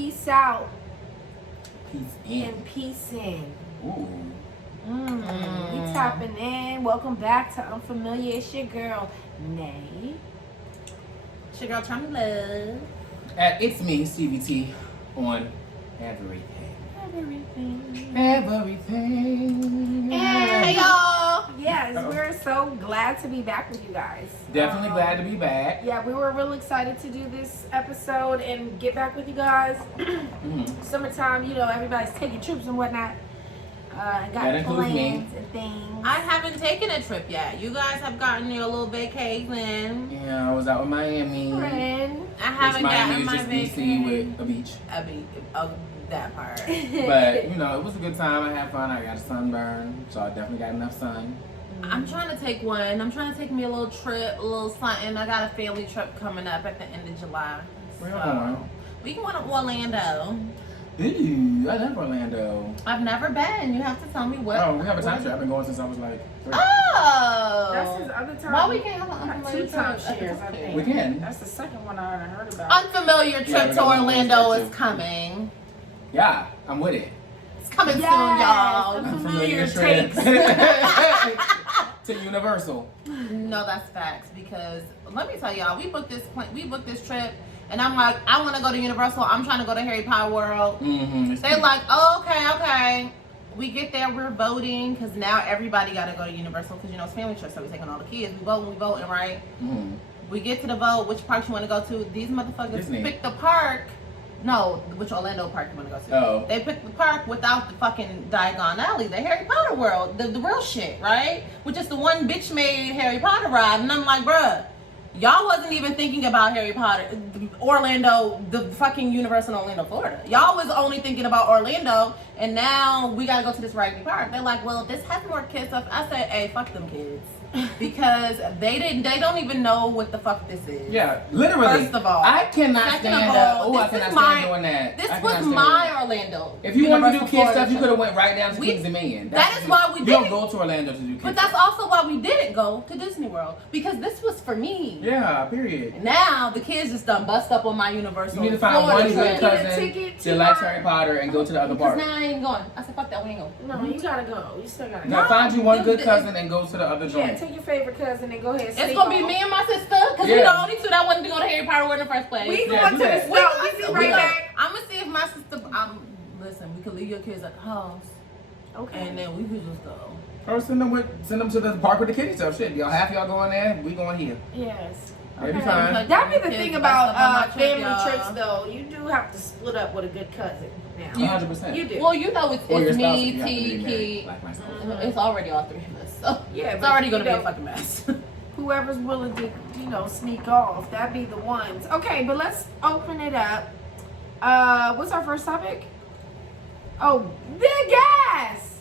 peace out Peace in. and peace in. Ooh. We tapping in. Welcome back to Unfamiliar. It's your girl, Nay. It's your girl, Charmy Love. It's me, CBT, on everything. Everything. Hey, y'all. Yes, we're so glad to be back with you guys. Definitely glad to be back. Yeah, we were real excited to do this episode and get back with you guys. Summertime, you know, everybody's taking trips and whatnot. Got That includes me. plans and things. I haven't taken a trip yet. You guys have gotten your little vacation. Yeah, I was out in Miami. Friend. I haven't gotten Miami is my just vacation. DC with a beach. That part. But, you know, it was a good time. I had fun. I got a sunburn, so I definitely got enough sun. I'm trying to take one. I'm trying to take me a little trip, a little something. I got a family trip coming up at the end of July. Where y'all going? We can go to Orlando. Ooh, I love Orlando. I've never been. You have to tell me what. Oh, we have a time trip. I've been going since I was like 3. Oh! That's his other time. Why we can't have an unfamiliar two time trip? shares, I think. We can. That's the second one I heard about. Unfamiliar Yeah, trip we to got one Orlando more is too. coming. Yeah, I'm with it. It's coming soon, Yes, y'all. Unfamiliar trip takes. to Universal. No, that's facts. Because let me tell y'all, we booked this trip, and I'm like, I want to go to Universal. I'm trying to go to Harry Potter World. They're like, oh, okay. We get there, we're voting because now everybody got to go to Universal because you know it's family trip, so we're taking all the kids. We voting, right? We get to the vote. Which parks you want to go to? These motherfuckers Disney. pick the park. No, which Orlando park you want to go to? Oh. They picked the park without the fucking Diagon Alley, the Harry Potter World, the real shit, right? Which is the one bitch made Harry Potter ride, and I'm like, bruh, y'all wasn't even thinking about Harry Potter, Orlando, the fucking Universal in Orlando, Florida. Y'all was only thinking about Orlando, and now we gotta go to this Raggedy Park. They're like, well, this has more kids stuff. I said, hey, fuck them kids. Because they don't even know what the fuck this is. Yeah, literally. First of all. I cannot Second stand of that. all, Oh, I this cannot is stand doing that. This I was cannot stand my that. Orlando. If you wanted to do Universal kid Florida stuff, you trip. could have went right down to We- Kings Dominion. that is why we You don't didn't- go to Orlando to do kids But that's stuff. also why we didn't go to Disney World. Because this was for me. Yeah, period. Now the kids just done bust up on my Universal. You need to find Florida one good trip. Get a cousin ticket to that likes our- Harry Potter and go to the other Because park. now I ain't going. I said, fuck that, we ain't going. No, you gotta go. You still gotta go. Now find you one No, good the- cousin and go to the other Yeah, joint. take your favorite cousin and go ahead and It's sneak gonna be off. me and my sister, because we Yeah. the only two that wanted to go to Harry Potter World in the first place. We Yeah, going do to that. the snow. We be right back. I'm gonna see if my sister. Listen, we could leave your kids at the house, Okay. and then we could just go. Or send them to the park with the kids stuff. Shit, y'all half y'all going there, we going here. Yes. They'll be Okay. fine. That'd be the Kids thing bust up on my about trip, family y'all. trips, though. You do have to split up with a good cousin now. 100%. You do. Well, you know it's, Or your it's spouse me, if you have to be T, married, Key. like myself. It's already all three of us, so Yeah, it's but, already gonna you be know, a fucking mess. whoever's willing to, sneak off, that'd be the ones. Okay, but let's open it up. What's our first topic? Oh, the gas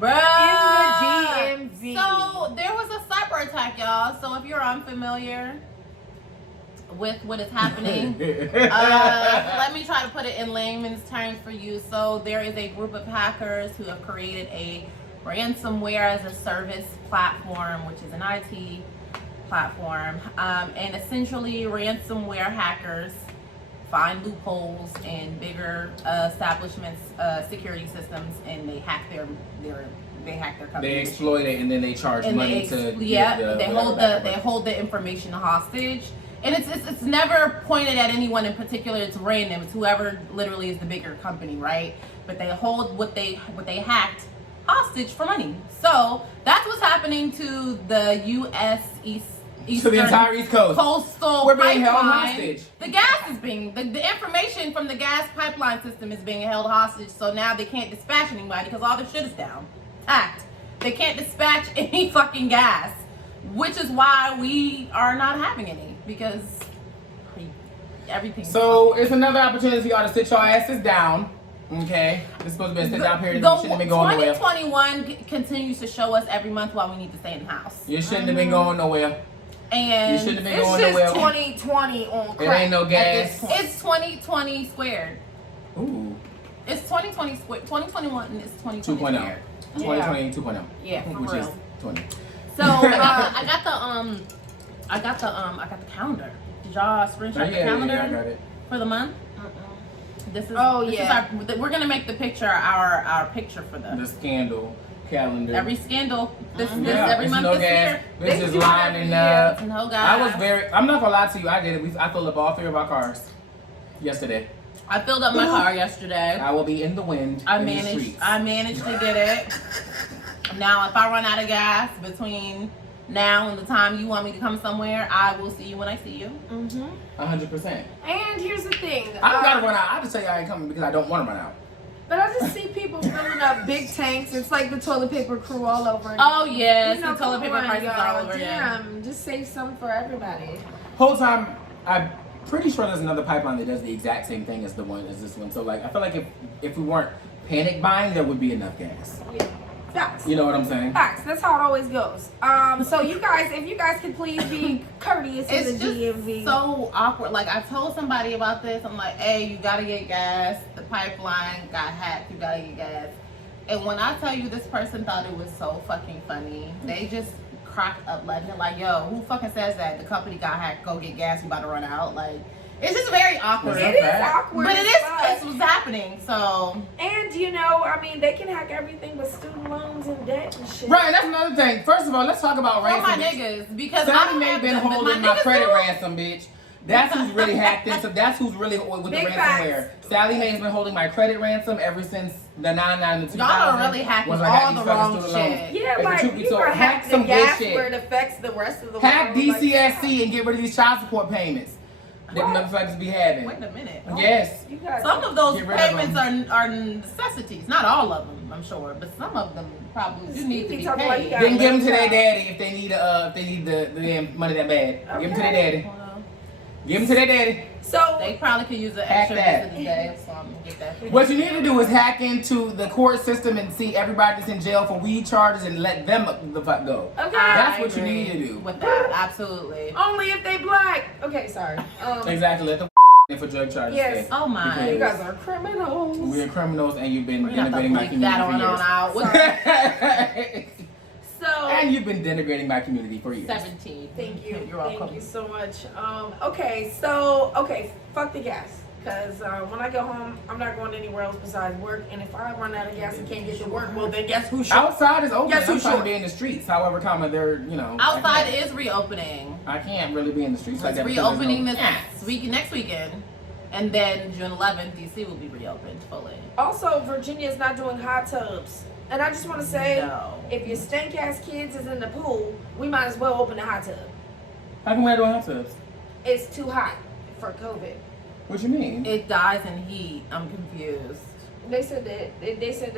Bruh. in the DMV. So there was a cyber attack, y'all. So if you're unfamiliar with what is happening, let me try to put it in layman's terms for you. So there is a group of hackers who have created a ransomware as a service platform, which is an IT platform, and essentially ransomware hackers find loopholes in bigger establishments' security systems, and they hack their company. They exploit it and then they charge And money they, to yeah, get the they whatever hold back. they hold the information hostage, and it's never pointed at anyone in particular. It's random. It's whoever literally is the bigger company, right? But they hold what they hacked hostage for money. So that's what's happening to the U.S. To the entire East Coast. Coastal We're being held pipeline. hostage. The gas is being the information from the gas pipeline system is being held hostage. So now they can't dispatch anybody because all their shit is down. Hacked. They can't dispatch any fucking gas, which is why we are not having any because everything. So it's another opportunity for y'all to sit your asses down. Okay, this is supposed to be a sit down period. You shouldn't have been going nowhere. 2021 continues to show us every month why we need to stay in the house. You shouldn't have been going nowhere. And You shouldn't have been It's going just nowhere. 2020 on It crack. ain't no at this gas. point. it's 2020 squared. Ooh, It's 2020 squared. 2021 is 2020 2.0. squared. 2020 2.0. Yeah, for Which real. is 20. So I got the calendar. Did y'all screenshot the calendar I got it. for the month? This is we're gonna make the picture our picture for them. The scandal calendar. Every scandal. This Yeah, every it's month no this gas. year. Bitches lining up. No gas. I'm not gonna lie to you, I did it. I filled up all 3 of our cars yesterday. I filled up my car yesterday. I will be in the wind. I in the managed streets. to get it. Now if I run out of gas between now and the time you want me to come somewhere, I will see you when I see you. 100%. And here's the thing. I don't gotta run out. I just tell you I ain't coming because I don't want to run out. But I just see people filling up big tanks. It's like the toilet paper crew all over. Oh yes, You know, the toilet paper come on, prices y'all. are all over again. Damn, just save some for everybody. Whole time, I'm pretty sure there's another pipeline that does the exact same thing as this one. So like, I feel like if we weren't panic buying, there would be enough gas. Yeah. Facts. You know what I'm saying? Facts. That's how it always goes. So you guys, if you guys could please be courteous in It's the DMV. just so awkward. Like I told somebody about this. I'm like, hey, you gotta get gas. The pipeline got hacked. You gotta get gas. And when I tell you this person thought it was so fucking funny, they just cracked up laughing. Like, yo, who fucking says that? The company got hacked. Go get gas. We about to run out. Like, it's just very awkward. it is awkward. But as it's fuck. what's happening. So And you know, I mean, they can hack everything but student loans and debt and shit. Right, and that's another thing. First of all, let's talk about for ransom. my niggas, because I Sally don't Mae have been them, but holding my niggas credit do. ransom, bitch. That's who's really hacked into. That's who's really with the Big ransomware. Sally Mae's been holding my credit ransom ever since the 99 and the 2000. Y'all are really hacking was when I got all these the fucking wrong student loans. shit. Yeah, If the like truth be you told, can hack hack some the good gas shit. where it affects the rest of the Hack world. like, DCSC and get rid of these child support payments that motherfuckers be having. Wait a minute. Yes. You guys, Some of those Get rid of payments are necessities. Not all of them, I'm sure, but some of them probably do need to be Talking like paid. you got- Then give them to their daddy if they need the damn money that bad. Give them to their daddy. Well, Give them to their daddy. So they probably could use an Hack extra that. visit today, so I'm gonna get that. What you need to do is hack into the court system and see everybody that's in jail for weed charges and let them the fuck go. okay. That's what you agree need to do. with that. Absolutely. Only if they black. Okay, sorry. Exactly. Let the in for drug charges. Yes. stay. Oh my. You guys are criminals. We're criminals and you've been We're gonna have to denigrating my bleep community that on for out. What's years. So And you've been denigrating my community for years. 17? thank you. You're welcome. Thank you so much. Okay, fuck the gas. Because when I go home, I'm not going anywhere else besides work. And if I run out of gas and can't get to work, well, then guess who should? Outside is open. Yes, I'm who trying to should? be in the streets. However, they're, Outside is reopening. I can't really be in the streets like It's that. because there's reopening no- next weekend, and then June 11th, DC will be reopened fully. Also, Virginia's not doing hot tubs. And I just want to say, No. if your stank ass kids is in the pool, we might as well open the hot tub. How come we're doing hot tubs? It's too hot for COVID. What you mean? It dies in heat. I'm confused. They said that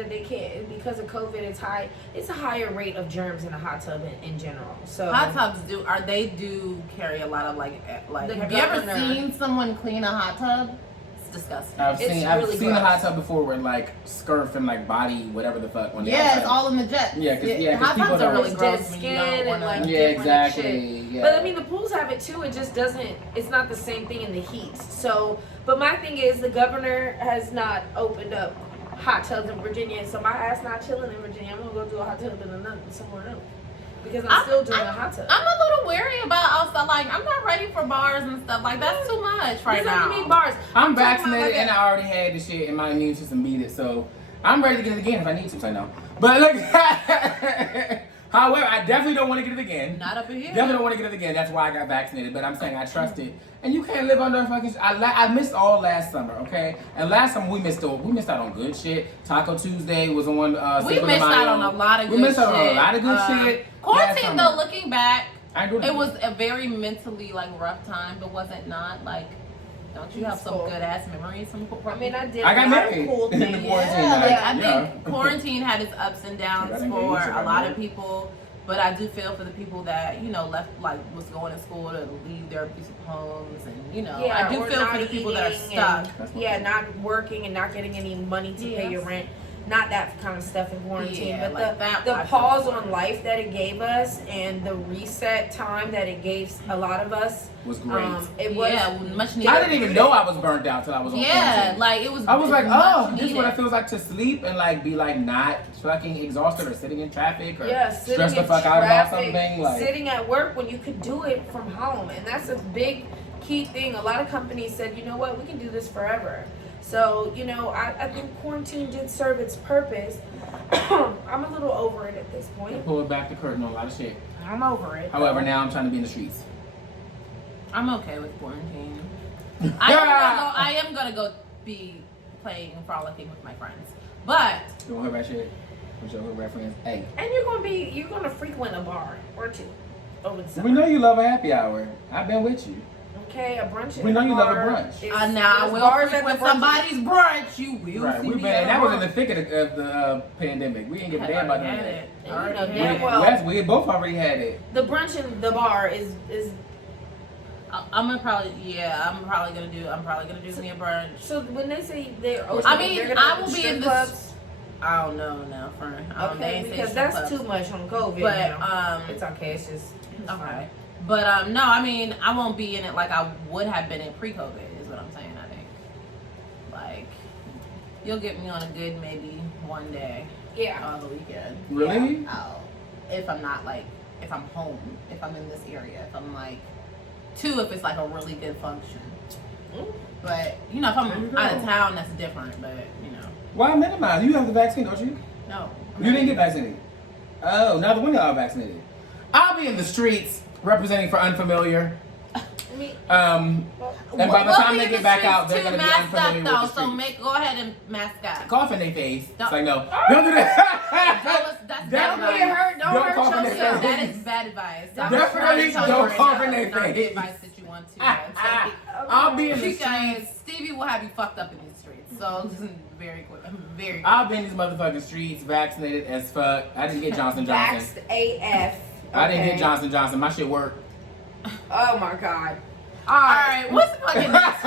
they can't because of COVID. It's high. It's a higher rate of germs in a hot tub in general. So Hot tubs do carry a lot of like The have you ever governor- seen someone clean a hot tub? It's disgusting. I've It's seen really a hot gross. tub before with like scurf and like body whatever the fuck on the Yeah, it's outside. all in the jet. Yeah, 'cause hot people tubs are don't- really It's gross dead when you skin don't and, want like, to. Yeah, different and exactly. shit. Yeah. But I mean, the pools have it too. It just doesn't. It's not the same thing in the heat. So, but my thing is, the governor has not opened up hot tubs in Virginia. So my ass not chilling in Virginia. I'm gonna go do a hot tub in another somewhere else because I'm still doing a hot tub. I'm a little wary about outside. Like, I'm not ready for bars and stuff. Like, that's too much right This now. doesn't mean bars. I'm talking about vaccinated like and I already had the shit and my immune system beat it, so I'm ready to get it again if I need to. So I know. But look, however, I definitely don't want to get it again. Not up in here. Definitely don't want to get it again. That's why I got vaccinated. But I'm saying I trust it. And you can't live under a fucking. I missed all last summer, okay? And last summer we missed out on good shit. Taco Tuesday was on. We Cinco de missed out Mayo. on a lot of good shit. We missed out on a lot of good shit. last Quarantine, summer. though, looking back, I do it was a very mentally like rough time, but was it not? Like, don't you have some Peaceful. good ass memories from I mean, I did. I got a lot of married cool in the things. quarantine. I Yeah. think quarantine had its ups and downs Got for engaged, a got lot married. of people, but I do feel for the people that left, like was going to school to leave their abusive homes, and I do or feel for not the people that are eating stuck. and, not working and not getting any money to pay your rent. Not that kind of stuff in quarantine, Yeah, but like that, the I feel pause for. on life that it gave us and the reset time that it gave a lot of us Was great. it was much needed. I didn't even know I was burned out till I was on Yeah, quarantine. like it was. I was like, much oh, this is what it needed. feels like to sleep and like be like not fucking exhausted or sitting in traffic or sitting stressed the in fuck out about traffic, something. Like, sitting at work when you could do it from home, and that's a big key thing. A lot of companies said, you know what, we can do this forever. So, you know, I think quarantine did serve its purpose. I'm a little over it at this point. Pull back the curtain on a lot of shit. I'm over it. However, now I'm trying to be in the streets. I'm okay with quarantine. I am gonna go be playing and frolicking with my friends. But You want to hear about shit? With your hood friends? Hey. And you're gonna frequent a bar or two over the summer. We know you love a happy hour. I've been with you. Okay, a brunch. We know you love a bar brunch. is- now I there's will bars at frequent the brunches. somebody's brunch. You will Right, see we me been. at a That was in brunch. the thick of the pandemic. We didn't give a damn about Had that. it. You Already know had damn it. well. We both already had it. The brunch in the bar is I'm probably gonna do me a brunch. so when they say they're open, I mean, they're gonna I open will be strip in clubs. this. I don't know now, friend. They Okay, ain't say because strip that's clubs. too much on COVID. But now. It's okay. It's just it's okay. fine. But no, I mean, I won't be in it like I would have been in pre-COVID. Is what I'm saying. I think. Like, you'll get me on a good maybe one day Yeah. on the weekend. Really? Yeah. If I'm not like, if I'm home, if I'm in this area, if I'm like, two, if it's like a really good function. Mm. But you know, if I'm There you out go. of town, that's different. But you know, Why minimize? You have the vaccine, don't you? no. You didn't get vaccinated. Oh, neither one of y'all are vaccinated. I'll be in the streets representing for unfamiliar. I mean, And by the time they get back out, they're gonna be unfamiliar with the So streets. go ahead and mask up. Cough in their face. It's Don't- like no, don't do that. That's Don't bad get advice. hurt. Don't Don't hurt cough in their yourself. face. That is bad advice. Definitely don't cough in their Not the face. advice that you want to take. I'll be in the Because streets. Stevie will have you fucked up in these streets. So very quick. Very quick. I'll be in these motherfucking streets, vaccinated as fuck. I didn't get Johnson Johnson. Vaxxed AF. I didn't Okay. get Johnson Johnson. My shit worked. Oh my god. All right. What's the fucking next?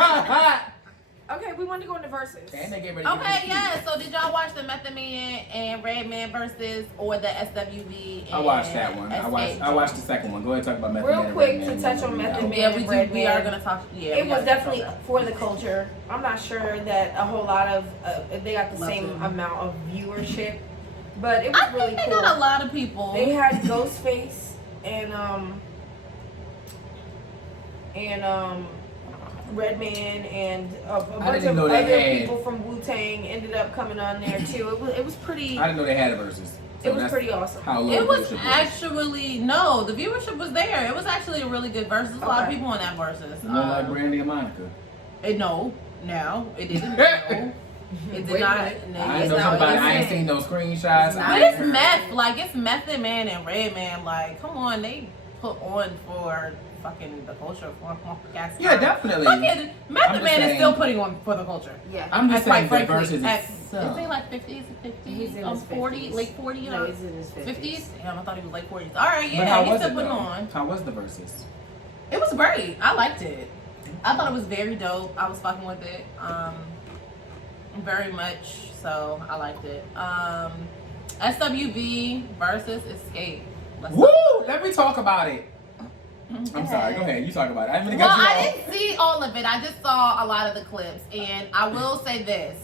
Okay, we want to go into verses. And they get ready to give Okay, me yeah. So did y'all watch the Method Man and Redman versus or the SWV? I watched that one. I watched the second one. Go ahead and talk about Method Real Man. and quick Redman. to touch on Method Man. Yeah, we do. Redman. We are gonna talk. Yeah, It we was gotta definitely talk about for the culture. I'm not sure that a whole lot of they got the Love same them. amount of viewership, but it was I really think they cool. got a lot of people. They had Ghostface and Redman and a bunch didn't of know they other had- people from Wu-Tang ended up coming on there too. It was pretty. I didn't know they had a versus. So It was that's pretty awesome. How low It was viewership actually no, the viewership was there. It was actually a really good versus. A lot of Okay. people on that versus. More like Brandy and Monica. No, it didn't. No. It did Wait a not. minute. No, I it's ain't know not somebody. what I it ain't said. seen no screenshots. But I But ain't it's heard- meth. Like it's Method Man and Redman. Like, come on, they put on for fucking the culture for podcast. Yeah, definitely. Fucking I'm Method just Man is saying- still putting on for the culture. Yeah. I'm just saying Quite the frankly, versus at, itself. is he like 50s, 50s, He's in his 40, 50s. late 40s? No, he's in his 50s. Damn, I thought he was late 40s. All right, But yeah, how he's was still it putting though? on. How was the versus? It was great. I liked it. I thought it was very dope. I was fucking with it. Very much. So I liked it. SWV versus Escape. Let's Woo! talk. Let me talk about it. I'm sorry. Go ahead. You talk about it. I didn't Well, cut you I off. didn't see all of it. I just saw a lot of the clips, and I will say this,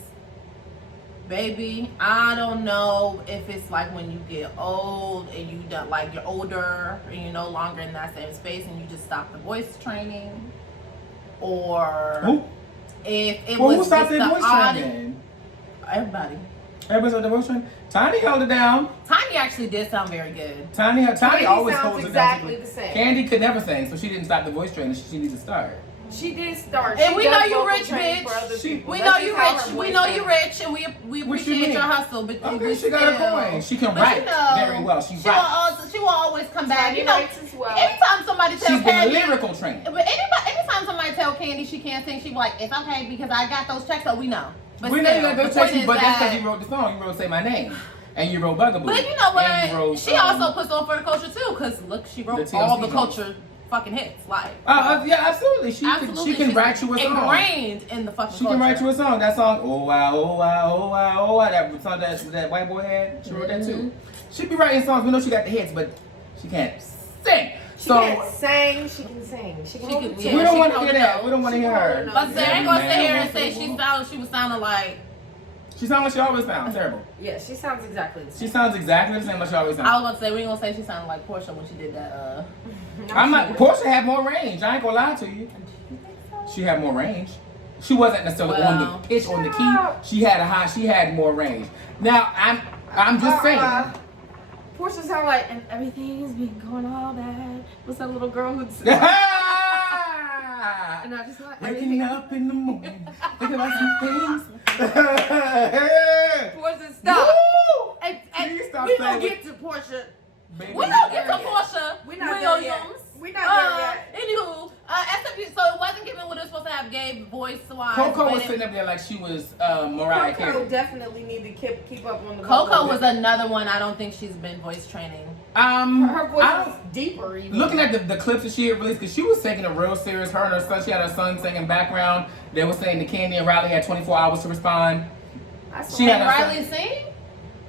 baby. I don't know if it's like when you get old and you don't like you're older and you're no longer in that same space and you just stop the voice training, or Who? if it Well, who was stopped just their the voice audience. training? Everybody. Everybody's on their voice training. Tiny held it down. Tiny actually did sound very good. Tiny Candy always sounds holds exactly it down. the same. Candy could never sing, so she didn't stop the voice training. She needs to start. She did start. And She we does know you vocal rich, training bitch. for other She- people. We That's know you just how rich. her We voice know sounds. you rich, and we What you appreciate mean? your hustle. But Okay, we she got her still- coin. She can But write you know, very well. She She will, writes. she will always come back. Tiny You know, writes as well. anytime somebody tells She's been Candy, lyrical training. but anytime somebody tell Candy she can't sing, she be like, it's okay because I got those checks, so we know. But We know still, you got the those point texts, is but that's because that- you wrote the song. You wrote "Say My Name," and you wrote "Bugaboo." But you know And you what? wrote, She also puts on for the culture too, because look, she wrote The all TLC the songs. culture fucking hits. Like, yeah, absolutely. She absolutely, can she's write you a song. ingrained in the fucking She culture. can write you a song. That song, oh wow, oh wow, oh wow, oh wow. That song that white boy had. She wrote that too. She be writing songs. We know she got the hits, but she can't sing. She So can't sing. She can sing. She can. She hold can- it yeah, too. we don't she want to can hear hold it that. up. We don't want to She hear can her. hold it up. But I ain't gonna sit here and say Man, she was sounding like. She sounds like she always sounds. Terrible. Yeah, she sounds exactly the She same. sounds exactly the same like she always I sounds. was about to say we ain't gonna say she sounded like Portia when she did that. I'm not. Portia had more range. I ain't gonna lie to you. She had more range. She wasn't necessarily on the pitch, on the key. She had more range. Now I'm just saying. Portia sound like, and everything has been going all bad. What's that little girl who's and I just like waking up in the morning, thinking about some things. Portia, stop. And Please stop we saying don't get to Portia. Baby, We don't get to Portia. We're not there Williams. yet. We're not there yet. Anywho, SMU, so it wasn't given what it was supposed to have gave voice-wise. Coco was sitting up there like she was Mariah Coco Carey. definitely need to keep up on the Coco was another one. I don't think she's been voice training. Her voice is deeper even. Looking at the clips that she had released, because she was taking it real serious. Her and her son, she had her son singing background. They were saying that Candy and Riley had 24 hours to respond. She had Riley sing?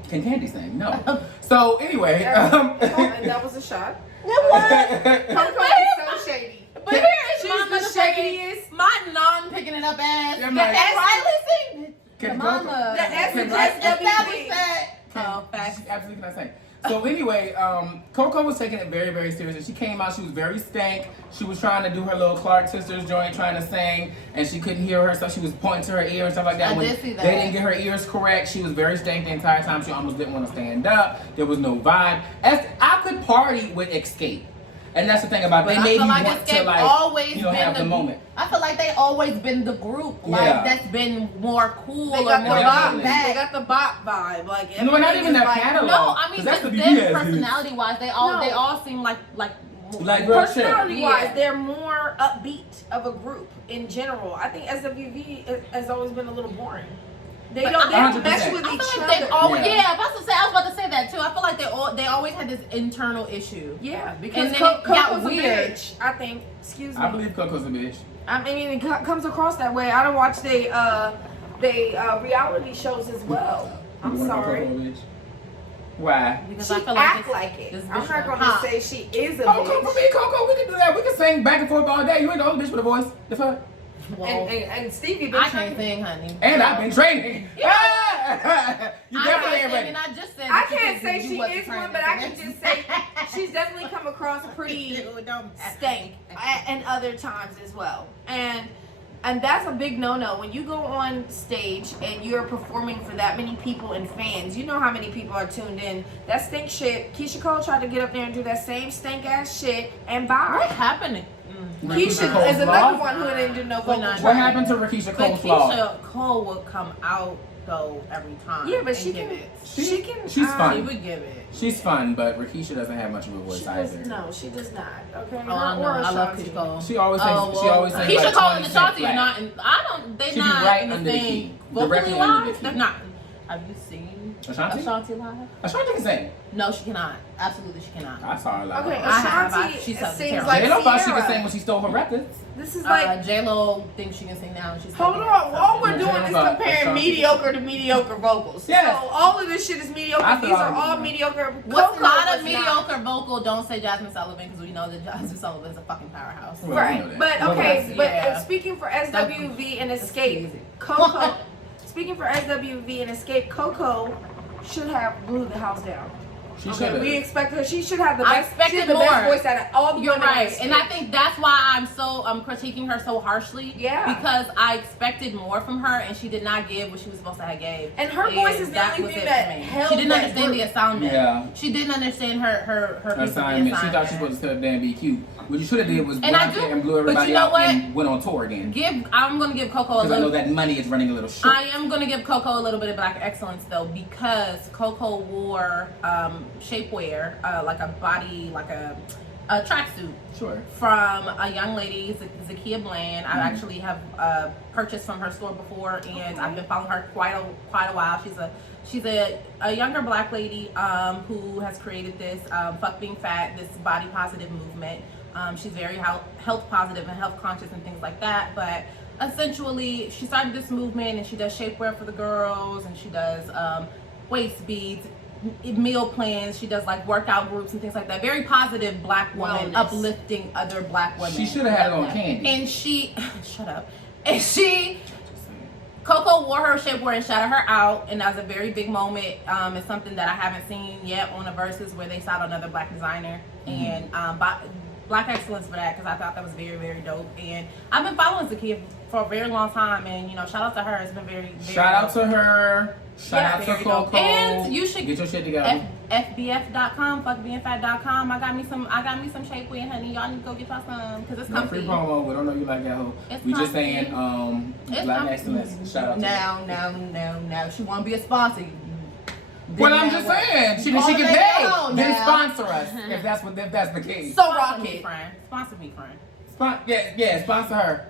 Can Candy sing? No. So anyway, and that was a shot. It was. Coco is so shady. But here is She's my the shadiest. My non-picking it up ass. Yeah, Can like- Riley sing? Can Mama. The S and Establish that. Oh, facts. She absolutely cannot sing. So anyway, Coco was taking it very, very serious. And she came out, she was very stank. She was trying to do her little Clark Sisters joint, trying to sing, and she couldn't hear her, so she was pointing to her ear and stuff like that. I When did see that. They didn't get her ears correct. She was very stank the entire time. She almost didn't want to stand up. There was no vibe. I could party with Escape. And that's the thing about But they I made feel me like want Escape to always been have the moment. I feel like they always been the group that's been more cool They or got more the bop. laid They back. got the bop vibe. Like No, not even that like, catalog. No, I mean that's just the them BBS, dude. personality wise, they all seem like Like real shit. personality wise, Yeah. they're more upbeat of a group in general. I think SWV has always been a little boring. They But don't they don't 100%. mesh with I each feel other. like they always Yeah. I was about to say that too. I feel like they always had this internal issue. Yeah, because And then it got Coco's a weird. bitch. I think. Excuse me. I believe Coco's a bitch. I mean, it comes across that way. I don't watch they reality shows as well. I'm You wanna call sorry. Coco a bitch? Why? Because She I feel like act this, like it. this I'm bitch not went gonna pop. say she is a Coco, for bitch. me, Coco, we can do that. We can sing back and forth all day. You ain't the only bitch with a voice. The fuck? Well, And Stevie been I trying can't sing, honey. And I've been training. Yeah. You I definitely can't ain't sing, ready. and I just said I that you can't think say you she wasn't is one, trained but as I a can bitch. just say she's definitely come across pretty stank and other times as well. And that's a big no-no. When you go on stage and you're performing for that many people and fans, you know how many people are tuned in. That stink shit. Keisha Cole tried to get up there and do that same stank ass shit and bye. What happened? Keisha Cole's is another flaws? one who didn't do no But vocal not- What training. happened to Rakisha But Cole's flaw? Keisha Cole would come out though every time. Yeah, but and she give can. it. She can. She's fun. She would give it. She's fun, but Rakisha doesn't have much of a voice She either. does, no, she does not. Okay. Oh, I know. I love Keisha Cole. She always sings. She always sings. Keisha like Cole and 20 Ashanti flat. are not. I don't. They She be not right in the under the thing. key. Vocally Directly under the wise, key. they're not. Have you seen Ashanti? Ashanti live? Ashanti can sing. No, she cannot. Absolutely, she cannot. I saw her live. Okay, I have. Ashanti She sounds sings terrible. like They don't thought she could Sierra. sing when she stole her records. This is like. J-Lo thinks she can sing now. And she's Hold singing. on, all we're Yeah, doing is J-Lo comparing Ashanti. mediocre to mediocre vocals. Yeah. So all of this shit is mediocre. I feel These are like- all mediocre. What's Coco not was a mediocre vocal? Don't say Jasmine Sullivan because we know that Jasmine Sullivan's a fucking powerhouse. Well, we know Right, that. but But okay, that's- but yeah. speaking for SWV and That's Escape, crazy. Coco. Speaking for SWV and Escape, Coco should have blew the house down. She Okay, should have. we expect her. She should have the I best. expected She has the more. best voice out of all the You're women on right, Escape. and I think that's why I'm critiquing her so harshly. Yeah. Because I expected more from her, and she did not give what she was supposed to have gave. And her voice is the that only was thing it that for me. held She didn't that understand group. the assignment. Yeah. She didn't understand her piece of the Assignment. She thought she was assignment. supposed to sit up there and be cute. What you should have did was And went I out do- there and blew but everybody you know out what? and went on tour again. I'm gonna give Coco a Because I know little. that money is running a little short. I am gonna give Coco a little bit of black excellence though, because Coco wore shapewear, like a body, like a tracksuit Sure. from a young lady, Zakia Bland. I Mhm. actually have purchased from her store before, and I've been following her quite a while. She's a younger black lady who has created this Fuck Being Fat, this body positive movement. She's very health positive and health conscious and things like that. But essentially, she started this movement, and she does shapewear for the girls, and she does waist beads, meal plans. She does like workout groups and things like that. Very positive black woman, Wellness. uplifting other black women. She should have had it on Candy. And she, shut up. And Coco wore her shapewear and shouted her out, and that was a very big moment. It's something that I haven't seen yet on a Versus where they shot another black designer. And Black excellence for that, because I thought that was very, very dope. And I've been following Zakiya for a very long time, and you know, shout out to her. It's been very, very Shout out dope. to her. Shout out to very dope. Coco. And you should get your shit together. FBF.com, fuckbeingfat.com. I got me some shapewear, honey. Y'all need to go get y'all some, because it's No free comfy. promo. We don't know you like that hoe. It's We just comfy. saying, It's Black comfy. excellence. Shout out to her. No. She want to be a sponsor. Well, I'm just saying, she All can day pay. long Then now. sponsor us if that's the case. So rocket. Sponsor me, friend. Yeah, sponsor her.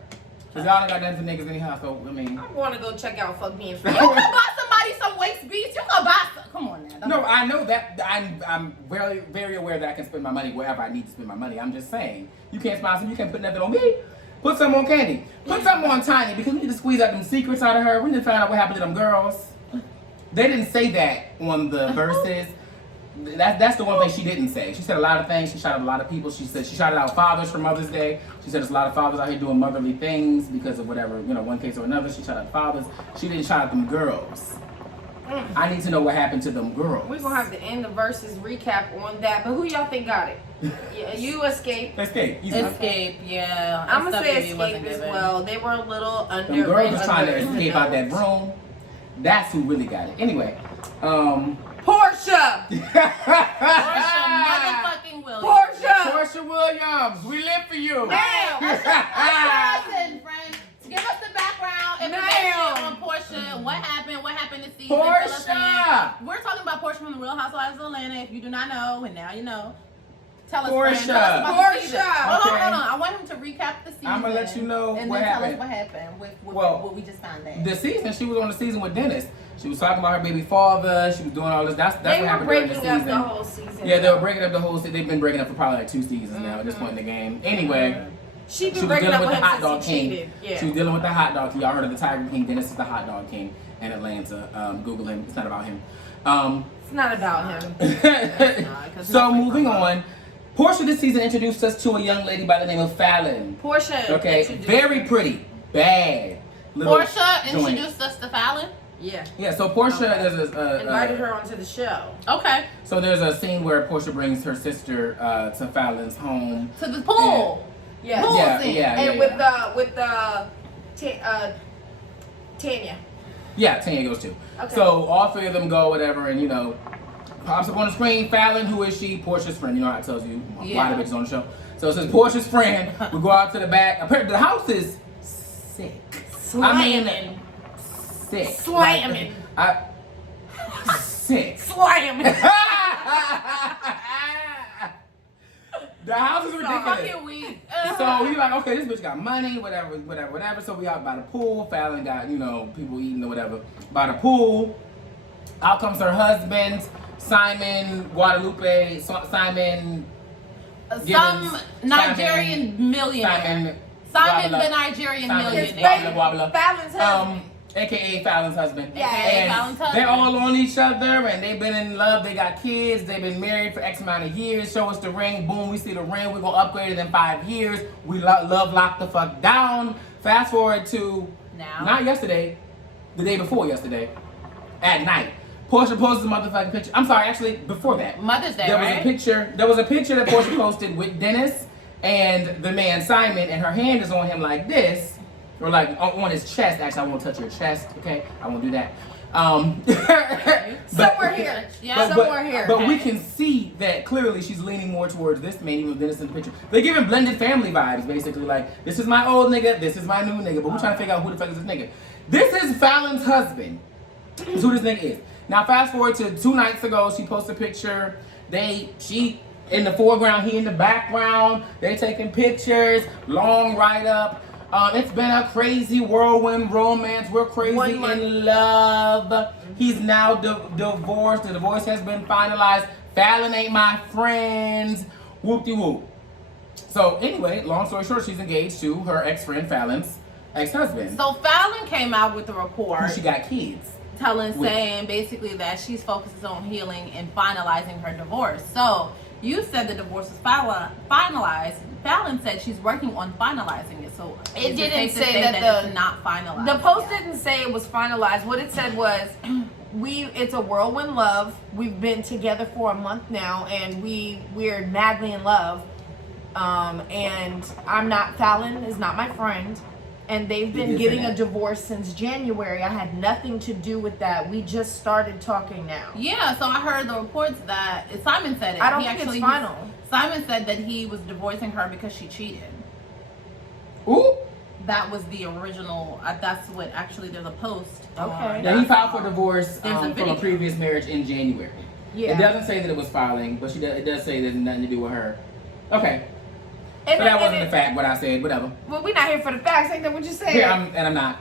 Cause y'all don't got nothing for niggas anyhow. So I mean, I want to go check out Fuck Being You Fat. can buy somebody some waist beads. You can buy some. Come on now. no, I know that. I'm very very aware that I can spend my money wherever I need to spend my money. I'm just saying, you can't sponsor. You can't put nothing on me. Put something on Candy. Put something on Tiny because we need to squeeze out them secrets out of her. We need to find out what happened to them girls. They didn't say that on the verses. That's the one thing she didn't say. She said a lot of things. She shouted out a lot of people. She said she shouted out fathers for Mother's Day. She said there's a lot of fathers out here doing motherly things because of whatever, one case or another. She shouted out fathers. She didn't shout out them girls. I need to know what happened to them girls. We're going to have to end the verses recap on that. But who y'all think got it? Yeah, you Escape. Escape. Easy. Escape, yeah. I'm going to say SWV wasn't Escape as given. well. They were a little under. Them girls was trying to under- escape out that room. That's who really got it. Anyway, Portia! Portia motherfucking Williams. Portia! Portia Williams, we live for you. Ma'am! Listen, friend. Give us the background information on Portia. What happened this season? Portia! Fill us in. We're talking about Portia from the Real Housewives of Atlanta. If you do not know, and now you know. Tell us, Portia. friend. Tell us about the season. Portia. Hold Okay. on. I want him to recap the season. I'ma let you know and what then happened. tell us what happened with Well, what we just found out. The season, she was on the season with Dennis. She was talking about her baby father. She was doing all this. That's They what were happened during the breaking up season. the whole season. Yeah, they were breaking up the whole season. They've been breaking up for probably like 2 seasons now at this point in the game. Anyway, She she been was breaking dealing up with with the hot him dog since he king. cheated. Yeah. She was dealing with the hot dog king. Y'all heard of the Tiger King. Dennis is the hot dog king in Atlanta. Google him. It's not about him. It's not about him. So moving on. Portia this season introduced us to a young lady by the name of Fallon. Portia. Okay, introduced very her. pretty, bad. little Portia joint. introduced us to Fallon. Yeah. Yeah, so Portia, there's Invited her onto the show. Okay. So there's a scene where Portia brings her sister to Fallon's home. To the pool. Yes. Pool Yeah, scene. yeah, And yeah. with Tanya. Yeah, Tanya goes too. Okay. So all 3 of them go, whatever, and pops up on the screen. Fallon, who is she? Portia's friend. You know how it tells you why the bitch is on the show. So it says Portia's friend. We go out to the back. Apparently, the house is sick. Slamming. Sick. Slamming. Sick. Slamming. The house is ridiculous. Fucking weak. So we like, okay, this bitch got money, whatever. So we out by the pool. Fallon got, people eating or whatever by the pool. Out comes her husband, Simon Guadalupe, Simon. Some Gibbons, Nigerian millionaire. Simon the Nigerian millionaire. Fallon's husband. AKA Fallon's husband. Yeah, and Fallon's husband. they're all on each other and they've been in love. They got kids. They've been married for X amount of years. Show us the ring. Boom, we see the ring. We're going to upgrade it in 5 years. We love lock the fuck down. Fast forward to Now. not yesterday, the day before yesterday, at night. Portia posted a motherfucking picture. I'm sorry, actually, before that. Mother's Day, There was right? a picture that Portia posted with Dennis and the man Simon, and her hand is on him like this, or like on his chest. Actually, I won't touch your chest, okay? I won't do that. Somewhere here. Yeah, somewhere here. But we can see that clearly she's leaning more towards this man, even with Dennis in the picture. They're giving blended family vibes, basically. Like, this is my old nigga, this is my new nigga, but we're trying to figure out who the fuck is this nigga. This is Fallon's husband. Is who this nigga is. Now, fast forward to 2 nights ago, she posted a picture. She in the foreground, he in the background. They taking pictures, long write up. It's been a crazy whirlwind romance. We're crazy in love. He's now divorced. The divorce has been finalized. Fallon ain't my friends. Whoop-de-whoop. So anyway, long story short, she's engaged to her ex-friend Fallon's ex-husband. So Fallon came out with a report Who she got kids. saying basically that she's focused on healing and finalizing her divorce. So you said the divorce was finalized. Fallon said she's working on finalizing it. So It is didn't safe to say that it's not finalized. The post didn't say it was finalized. What it said was, it's a whirlwind love. We've been together for a month now, and we're madly in love. And I'm not, Fallon is not my friend. And they've been getting a divorce since January. I had nothing to do with that. We just started talking now. Yeah, so I heard the reports that Simon said it. I don't think it's final. Simon said that he was divorcing her because she cheated. Ooh. That was the original. That's what actually. There's a post. Okay. Yeah, he filed for divorce from a video. previous marriage in January. Yeah. It doesn't say that it was filing, but it does say there's nothing to do with her. Okay. And so that wasn't the fact, what I said, whatever. Well, we're not here for the facts. Ain't that what you said? Yeah, I'm not.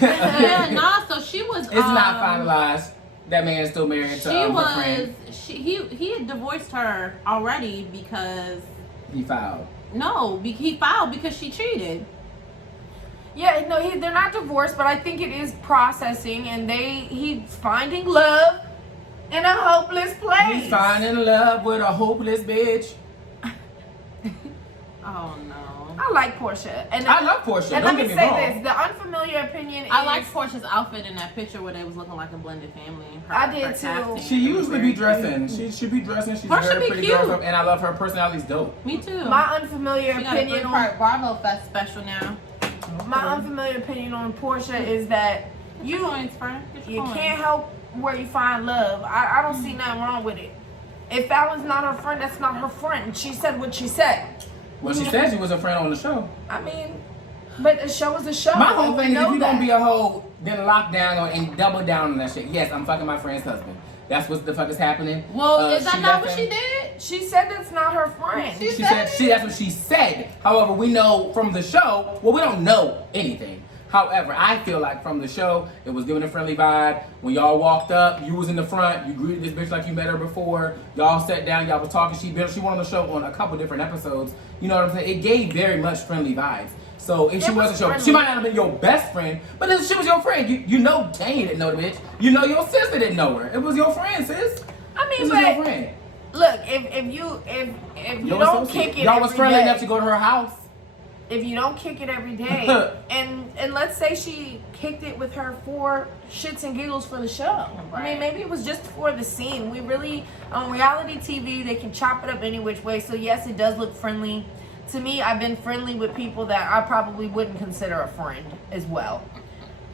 Yeah, nah. So she was. It's not finalized. That man is still married to her friend. He had divorced her already because He filed. no, he filed because she cheated. Yeah, no, they're not divorced, but I think it is processing, and he's finding love in a hopeless place. He's finding love with a hopeless bitch. Oh no. I like Portia, and I love Portia. And Don't let me get say wrong. this: the unfamiliar opinion. I is, like Portia's outfit in that picture where they was looking like a blended family. I did too. She usually be dressing. She should be dressing. She's a Portia very be pretty cute. girl, and I love her personality's dope. Me too. My unfamiliar she got a opinion three-part Bravo Fest special now. my unfamiliar opinion on Portia is that you Points, friend. Get your points. can't help where you find love. I don't see nothing wrong with it. If Fallon's not her friend, that's not her friend. She said what she said. Well, she said she was a friend on the show. I mean, but the show is a show. My whole thing is if know you gonna that. be a hoe, then lock down and double down on that shit. Yes, I'm fucking my friend's husband. That's what the fuck is happening. Well, is that not left what him. she did? She said that's not her friend. She She said said that's what she said. However, we know from the show, well, we don't know anything. However, I feel like from the show, it was giving a friendly vibe. When y'all walked up, you was in the front, you greeted this bitch like you met her before. Y'all sat down, y'all was talking. She went on the show on a couple different episodes. You know what I'm saying? It gave very much friendly vibes. So if she wasn't your, she might not have been your best friend, but if she was your friend, you know Kane didn't know the bitch. You know your sister didn't know her. It was your friend, sis. I mean, This but is your friend. look, if you Your don't associate. kick it, Y'all was every friendly day, enough to go to her house. if you don't kick it every day, and let's say she kicked it with her for shits and giggles for the show. I mean, maybe it was just for the scene. We really, on reality TV, they can chop it up any which way. So yes, it does look friendly. To me, I've been friendly with people that I probably wouldn't consider a friend as well.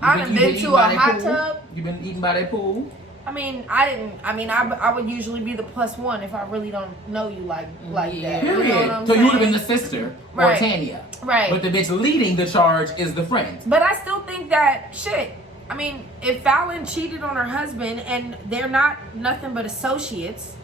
I've been to a hot tub. You've been eating by that pool. I mean, I would usually be the plus one if I really don't know you like that. You know Period. what I'm So you would have saying? been the sister Right. or Tanya. Right. But the bitch leading the charge is the friend. But I still think that shit. I mean, if Fallon cheated on her husband and they're not nothing but associates,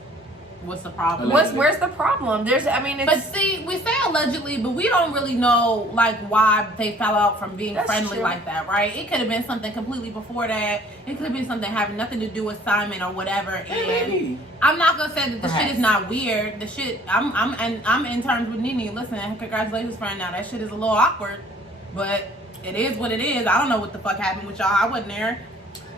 What's the problem? where's the problem? But see, we say allegedly, but we don't really know like why they fell out from being That's friendly true. like that, right? It could have been something completely before that. It could have been something having nothing to do with Simon or whatever. And maybe. I'm not gonna say that the shit Perhaps. is not weird. The shit, I'm in terms with Nene. Listen, congratulations, friend. Now that shit is a little awkward, but it is what it is. I don't know what the fuck happened with y'all. I wasn't there.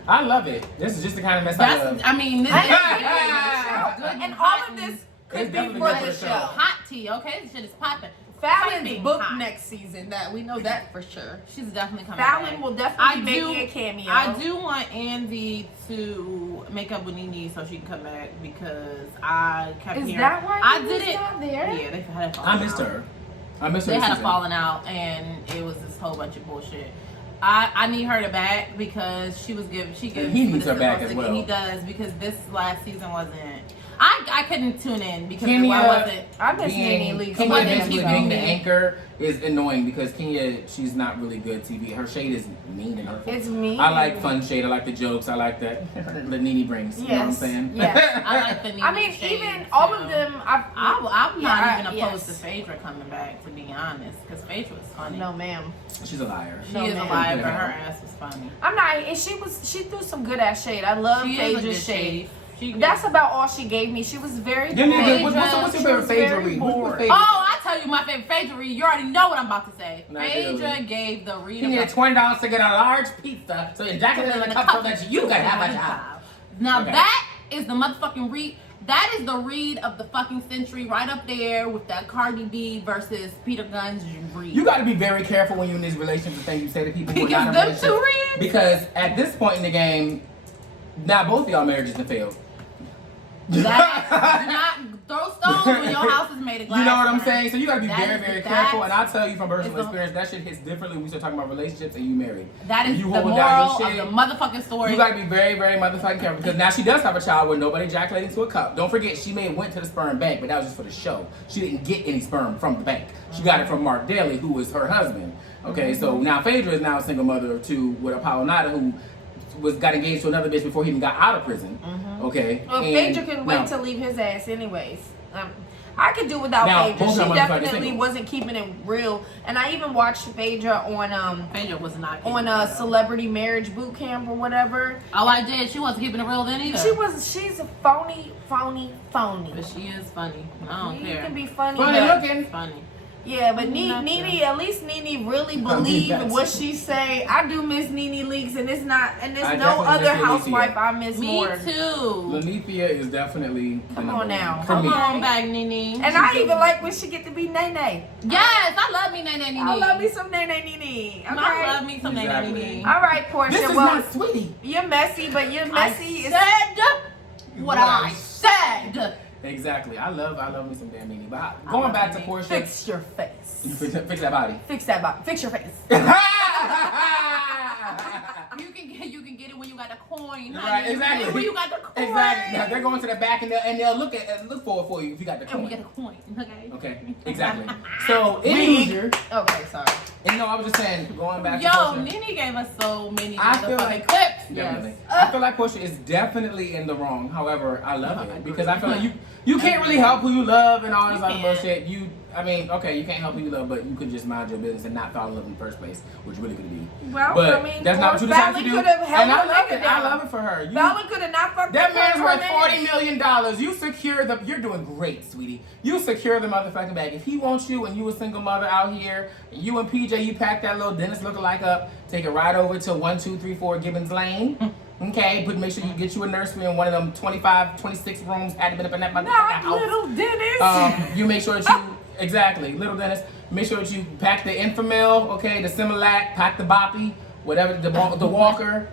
I love it. This is just the kind of mess I love. I mean, this and all of this could It's be definitely for good the for the show. show. hot tea, okay? This shit is popping. Fallon's Piping booked hot. next season. That we know that for sure. She's definitely coming back. Fallon will definitely be making a cameo. I do want Andy to make up with Nene so she can come back because I kept Is hearing. that why I Nene's did it. not there? Yeah, they had a falling I missed out. her. I missed her. They this had a season. falling out, and it was this whole bunch of bullshit. I need her to back because she gives. And he needs her back as well. And he does because this last season wasn't. I couldn't tune in because Kenya I wasn't. I miss Nene Leakes. Kenya wasn't basically keeping being the me. anchor is annoying because Kenya, she's not really good TV. Her shade is mean and hurtful. It's mean. I like fun shade. I like the jokes. I like that the Nene brings. You know what I'm Yes. saying? Yes. I like the Nene I mean, shades, even all you of know. them. I'm not even opposed yes. to Phaedra coming back, to be honest, because Phaedra was funny. No, ma'am. She's a liar. She No, is a ma'am. liar, but her ass was funny. I'm not. And she threw some good ass shade. I love She is a good Phaedra's shade. shade. That's about all she gave me. She was very. Give me a good, bored. what's your favorite She was Phaedra very read? What's your bored. favorite? Oh, I tell you my favorite Phaedra read. You already know what I'm about to say. Not Phaedra really. gave the read. She needed $20 to get a large pizza, so you jack it in the cup so that you could have a job. Now Okay. that is the motherfucking read. That is the read of the fucking century, right up there with that Cardi B versus Peter Gunn's read. You got to be very careful when you're in these relationships, things you say to people who are Because not in them relationships. two reads? Because at this point in the game, now both of y'all marriages have failed. That, do not throw stones when your house is made of glass. You know what I'm friend. saying? So you gotta be That very, is- very that careful. And I'll tell you from is personal the- experience, that shit hits differently when we start talking about relationships and you married. That When is you the holding down moral your of shit, the motherfucking story. you gotta be very, very motherfucking careful because now she does have a child where nobody ejaculated into a cup. Don't forget, she may have went to the sperm bank, but that was just for the show. She didn't get any sperm from the bank. She got it from Mark Daly, who was her husband. Okay, so now Phaedra is now a single mother of two with Apollo Nada, who got engaged to another bitch before he even got out of prison. Okay, Well, and Phaedra can wait now- to leave his ass anyways. I could do without Now, Phaedra. both She of them motherfuckers definitely single. wasn't keeping it real. And I even watched Phaedra Phaedra was not. on a celebrity marriage boot camp or whatever. Oh, I did. She wasn't keeping it real then either. She's a phony. But she is funny. I don't You care. can be funny. Funny but- looking. Funny. Yeah, but Nothing. Nene, at least Nene really I mean, believed that's- what she say. I do miss Nene Leakes, and there's no definitely other miss Nene housewife Leakes. I miss Me more. too. Lanithia is definitely the Come number on now. one for Come me. on back, Nene. And I even like when she get to be Nene. Yes, I love me, Nene. I love me some Nene Nene. Okay. I love me some Exactly. Nene. All right, Portia. This is well, not sweetie. you're messy, but you're messy. I said what I said. Exactly. I love me some damn Nene. But going back to Portia, Fix your face. fix that body. Fix that body. Fix your face. You can get it when you got the coin, honey. Right, exactly. You can get it when you got the coin. Exactly. Now they're going to the back and they'll look for it for you if you got the And we coin. get the coin, okay? Okay. Exactly. So Wig. Nene, Okay, sorry. and no, I was just saying, going back to Yo, Portia. Nene gave us so many I feel motherfucking like- clips. Definitely. Yes. I feel like Portia is definitely in the wrong. However, I love it because I feel like you can't really help who you love and all this You other can't. bullshit. I mean, okay, you can't help who you love, but you could just mind your business and not fall in love in the first place, which really could be. Well, But I mean, that's not what you Fallon decided to do. could have held And I her love nigga it. I down. love it for her. Fallon could have not fucked That up man's her worth man. $40 million. You secure the. You're doing great, sweetie. You secure the motherfucking bag. If he wants you and you a single mother out here, you and PJ, you pack that little Dennis lookalike up, take it right over to 1234 Gibbons Lane. Okay, but make sure you get you a nursery in one of them 25, 26 rooms. Had to been up in that motherfucking Not house. little Dennis. You make sure that you exactly, little Dennis. Make sure that you pack the Infamil, okay, the Similac, pack the Boppy, whatever the Walker,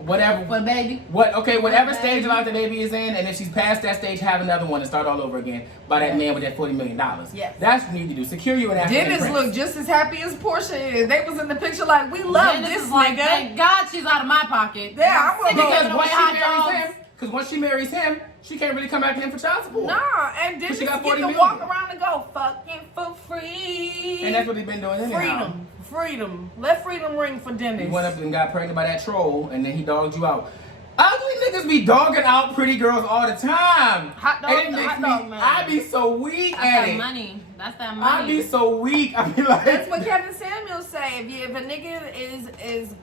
whatever. But baby, Whatever stage of life the baby is in, and if she's past that stage, have another one and start all over again by that man with that $40 million. Yes. That's what you need to do. Secure you an African Dennis prince. looked just as happy as Portia is. They was in the picture like, we love Dennis this is like, nigga. thank God she's out of my pocket. Yeah, I'm gonna Sick of go. giving away hot dogs. Because once she marries him, she can't really come back to him for child support. Nah, and Dennis she get got to 40 walk million. around and go, fucking for free. And that's what they've been doing anyhow. Freedom. Let freedom ring for Dennis. You went up and got pregnant by that troll, and then he dogged you out. Ugly niggas be dogging out pretty girls all the time. Hot dog, And it makes hot dog me, man. I be so weak That's at that it. money. That's that I money. be so weak. I be like, That's what Kevin Samuels say. If a nigga is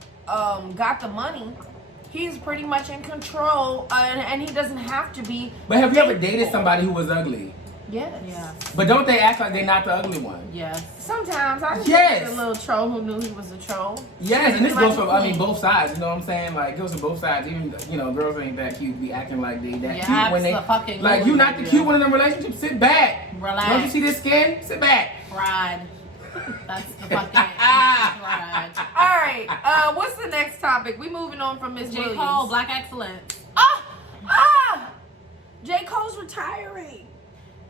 got the money, he's pretty much in control, and he doesn't have to be. But have you ever faithful. dated somebody who was ugly? Yes. Yeah. But don't they act like they're not the ugly one? Yes. Sometimes I just Yes. a little troll who knew he was a troll. Yes, and this Like goes for, a I mean, queen. both sides. You know what I'm saying? Like, it goes for both sides. Even, girls ain't that cute. Be acting like they that Yeah, cute when they. abso-fucking Like, you not the yeah. cute one in them relationships. Sit back. Relax. Don't you see this skin? Sit back. Pride. That's the fucking pride. All right. What's the next topic? We moving on from Miss J. Williams. Cole, Black Excellence. J. Cole's retiring.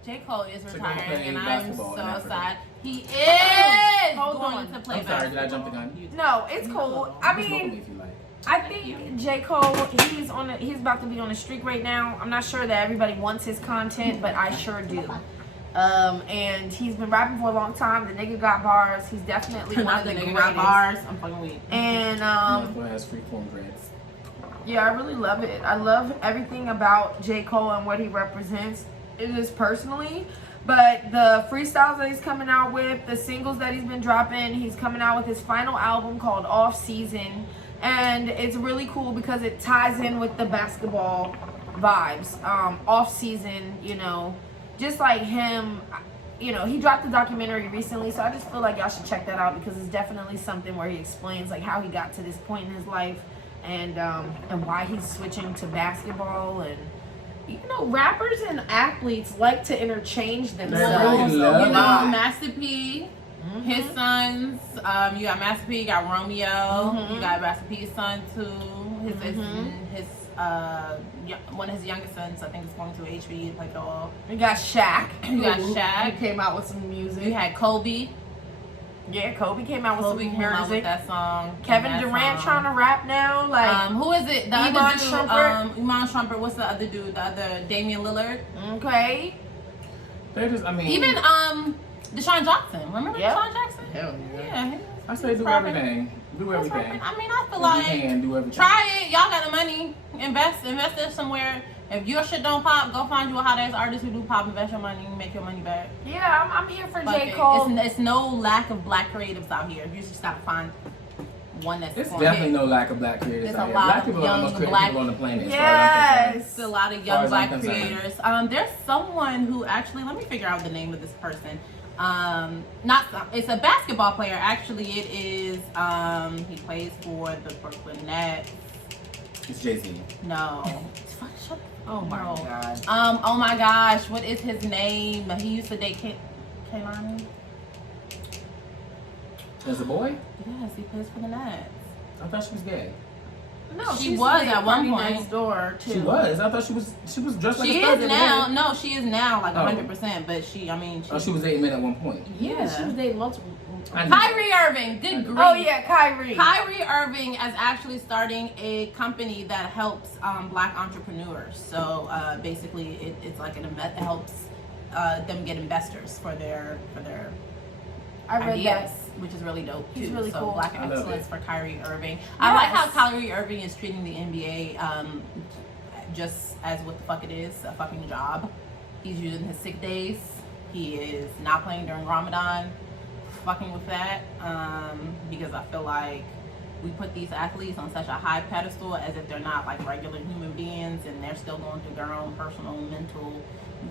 J. Cole is To go retiring, play and I'm basketball so in Africa. sad. He is Hold going on. to play I'm sorry, basketball. did I jump the gun? No, it's cool. I Just look at me mean, if you like. I think J. Cole, he's about to be on a streak right now. I'm not sure that everybody wants his content, but I sure do. And he's been rapping for a long time. The nigga got bars. He's definitely one of Not the the nigga greatest. got bars. I'm fucking weak. And One has free form dreads. yeah, I really love it. I love everything about J. Cole and what he represents. It is personally, but the freestyles that he's coming out with, the singles that he's been dropping, he's coming out with his final album called Off Season, and it's really cool because it ties in with the basketball vibes. Off Season, just like him. He dropped a documentary recently, so I just feel like y'all should check that out because it's definitely something where he explains like how he got to this point in his life and why he's switching to basketball. And rappers and athletes like to interchange themselves. really love You it. know, Master P, his sons. You got Master P, you got Romeo. You got Master P's son too. His one of his youngest sons, I think, is going to HBU to play football. We got Shaq. You got He Shaq. came out with some music. You had Kobe. Yeah, Kobe came out with Kobe some came out with music. that song. Kevin that Durant song. trying to rap now. Like, who is it? The Iman other dude. Shumpert. Iman Shumpert. What's the other dude? The other Damian Lillard. okay. They're just, I mean, Even Deshaun Jackson. Remember Yep. Deshaun Jackson? Hell Yeah. I say do rapping. everything. Do He's everything. rapping. I mean, I feel If like you can, do everything. try it. Y'all got the money. Invest it somewhere. If your shit don't pop, go find you a hot ass artist who do pop. Invest your money, make your money back. Yeah, I'm here for Fuck J. it. Cole. It's no lack of black creatives out here. You just gotta find one that's It's going definitely to no lack of black creators There's out a here. lot Black of people are the young most creative black- people on the planet. As far as I'm concerned. Yes. a lot of As young far as black I'm concerned. creators. There's someone who actually, let me figure out the name of this person. It's a basketball player. Actually, it is. He plays for the Brooklyn Nets. It's Jay-Z. No. Fuck, shut. Oh my no. god. Oh my gosh, what is his name? He used to date Kaylani. As a boy? Yes, he plays for the Nets. I thought she was gay. No, She used was to date at one Party point. Next door too. She was. I thought she was dressed like She a stud is the other now. day. No, she is now like Oh. 100%. But she was dating men at one point. Yeah, she was dating multiple. I knew Kyrie Irving. Good grief. Oh yeah, Kyrie. Kyrie Irving is actually starting a company that helps black entrepreneurs. So basically, it's like it helps them get investors for their I read ideas, that. which is really dope too. He's really so cool. black I love excellence it. for Kyrie Irving. I like how Yes. Kyrie Irving is treating the NBA just as what the fuck it is, a fucking job. He's using his sick days. He is not playing during Ramadan. Fucking with that because I feel like we put these athletes on such a high pedestal as if they're not like regular human beings, and they're still going through their own personal mental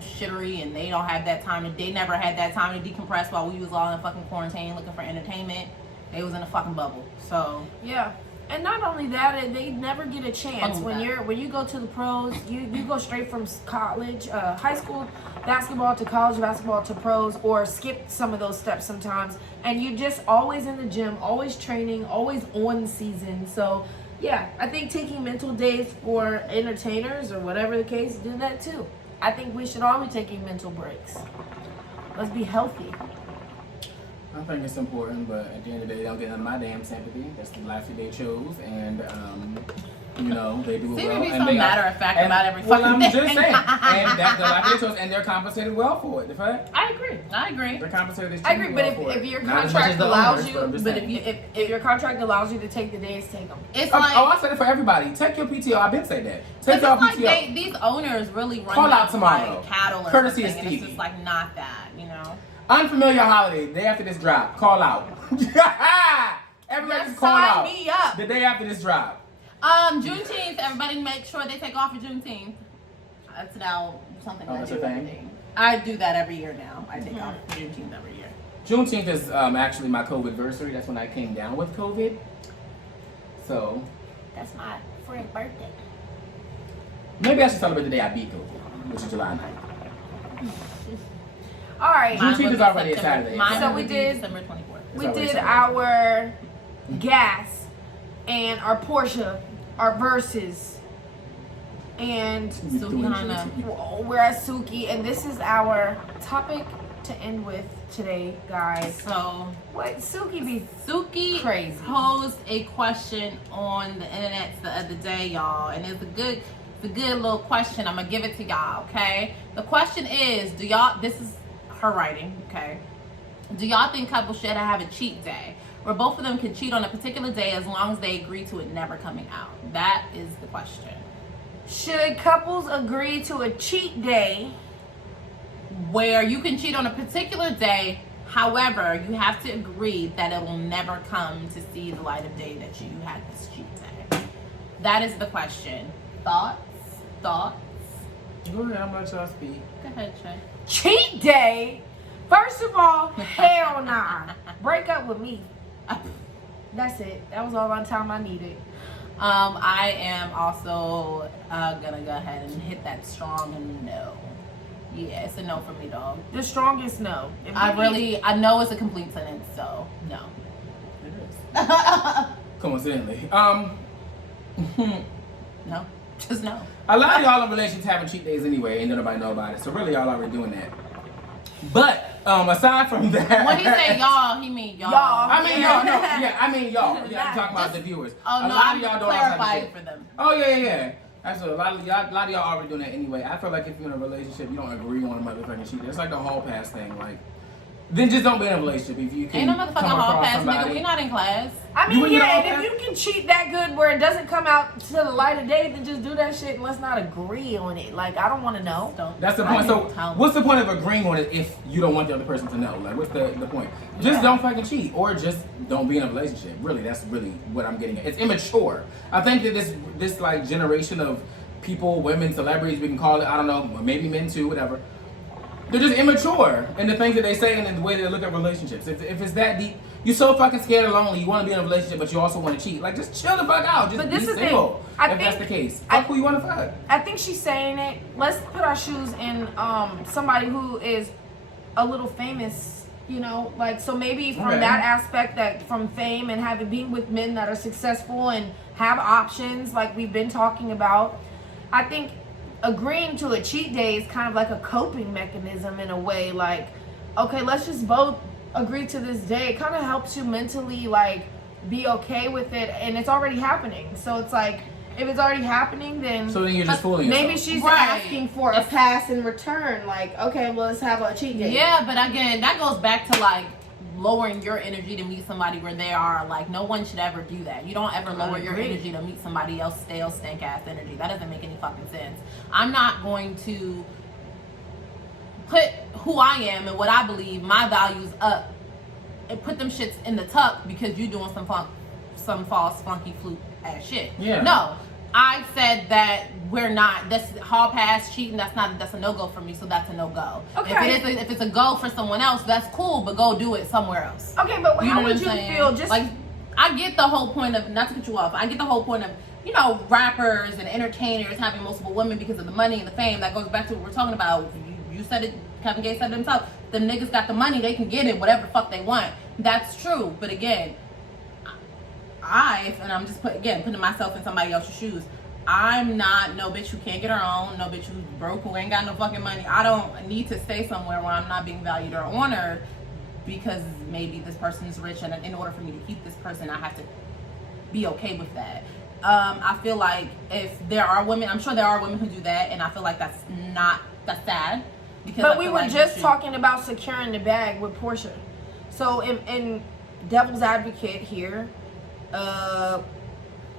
shittery, and they don't have that time. They never had that time to decompress while we was all in fucking quarantine looking for entertainment. They was in a fucking bubble. So Yeah. And not only that, they never get a chance. Fuck When that. you go to the pros, you go straight from college, high school basketball to college basketball to pros, or skip some of those steps sometimes. And you're just always in the gym, always training, always on season. So yeah, I think taking mental days for entertainers or whatever the case, do that too. I think we should all be taking mental breaks. Let's be healthy. I think it's important, but at the end of the day, they don't get none of my damn sympathy. That's the life that they chose, and they do it seem well. to be and so they matter of fact and- about every well, fucking I'm thing. just saying, and that's the life they chose, and they're compensated well for it. The fact I agree. they're compensated. I agree, but well for if it. your Not as much contract as the allows owners, you, but I'm just but saying. if your contract allows you to take the days, take them. It's Oh, like I said it for everybody. Take your PTO. I've been saying that. Take it's your like PTO. these owners really run Call out like tomorrow. cattle or Courtesy something, of and it's Stevie. just like not that, you know. Unfamiliar holiday. Day after this drop. Call out. Everybody Just just call sign out. me up. The day after this drop. Juneteenth, everybody make sure they take off for Juneteenth. That's now something Oh, I that's do a every thing? day. I do that every year now. I take off for Juneteenth every year. Juneteenth is actually my COVID-versary. That's when I came down with COVID. So That's my friend's birthday. maybe I should celebrate the day I beat COVID, which is July 9th. All right. Juneteenth would is be already a September- Saturday. Mine So would we be did- December 24th. We already did Saturday. our gas and our Porsche, our verses, and You doing Sukiana. Juneteenth. we're at Suki, and this is our topic to end with today, guys. So What Suki be? Suki Crazy. posed a question on the internet the other day, y'all, and it's a good little question. I'm gonna give it to y'all, okay? The question is, this is her writing, okay? Do y'all think couples should have a cheat day, where both of them can cheat on a particular day as long as they agree to it never coming out? That is the question. Should couples agree to a cheat day? Where you can cheat on a particular day, however, you have to agree that it will never come to see the light of day that you had this cheat day. That is the question. Thoughts? Go ahead, I'm gonna let y'all speak. Go ahead, Shay. Cheat day? First of all, hell nah. Break up with me. That's it. That was all the time I needed. I am also gonna go ahead and hit that strong no. Yeah, it's a no for me, dog. The strongest no. If I know it's a complete sentence, so no. It is. Coincidentally. No. Just know. A lot of y'all in relationships having cheat days anyway, ain't nobody know about it. So really, y'all already doing that. But aside from that, When he say y'all, he mean y'all. I mean y'all. No, yeah, I mean y'all. Yeah, I'm talking about the viewers. Oh a no, lot I'm of y'all don't clarifying for them. Oh yeah. Absolutely. A lot of y'all already doing that anyway. I feel like if you're in a relationship, you don't agree on a motherfucking cheat. It's like the hall pass thing. Like, then just don't be in a relationship if you can. Ain't no motherfucking come hall across pass, somebody. nigga. We not in class. I mean, You in yeah, your and if you can cheat that good where it doesn't come out to the light of day, then just do that shit and let's not agree on it. Like, I don't want to know. That's the point. So, what's the point of agreeing on it if you don't want the other person to know? Like, what's the point? Just don't fucking cheat, or just don't be in a relationship. Really, that's really what I'm getting at. It's immature. I think that this like generation of people, women, celebrities, we can call it, I don't know, maybe men too, whatever. They're just immature in the things that they say and in the way they look at relationships. If it's that deep, you're so fucking scared and lonely, you want to be in a relationship, but you also want to cheat. Like, just chill the fuck out. Just But this be is single. If that's the case. Fuck who you want to fuck. I think she's saying it. Let's put our shoes in somebody who is a little famous, you know, like, so maybe from that aspect, that from fame and being with men that are successful and have options like we've been talking about. I think agreeing to a cheat day is kind of like a coping mechanism in a way. Like, okay, let's just both agree to this day. It kind of helps you mentally, like, be okay with it, and it's already happening. So it's like, if it's already happening, then so then you're just fooling yourself. maybe she's asking for a pass in return. Like, okay, well, let's have a cheat day. Yeah, but again, that goes back to like lowering your energy to meet somebody where they are. Like, no one should ever do that. You don't ever lower your energy to meet somebody else stale, stank ass energy. That doesn't make any fucking sense. I'm not going to put who I am and what I believe, my values up, and put them shits in the tuck because you doing some false funky flute ass shit. Yeah. No. I said that we're not. That's hall pass cheating. That's a no go for me. So that's a no go. Okay. If it's a go for someone else, that's cool. But go do it somewhere else. Okay, but You how know would what I'm you saying? feel? Just like, I get the whole point of, not to cut you off. I get the whole point of, you know, rappers and entertainers having multiple women because of the money and the fame. That goes back to what we're talking about. You said it. Kevin Gates said it himself. The niggas got the money. They can get it whatever the fuck they want. That's true. But again, and I'm just putting myself in somebody else's shoes. I'm not no bitch who can't get her own, no bitch who's broke, who ain't got no fucking money. I don't need to stay somewhere where I'm not being valued or honored because maybe this person is rich, and in order for me to keep this person, I have to be okay with that. I feel like if there are women, I'm sure there are women who do that, and I feel like that's sad. But we were just talking about securing the bag with Portia. So in devil's advocate here,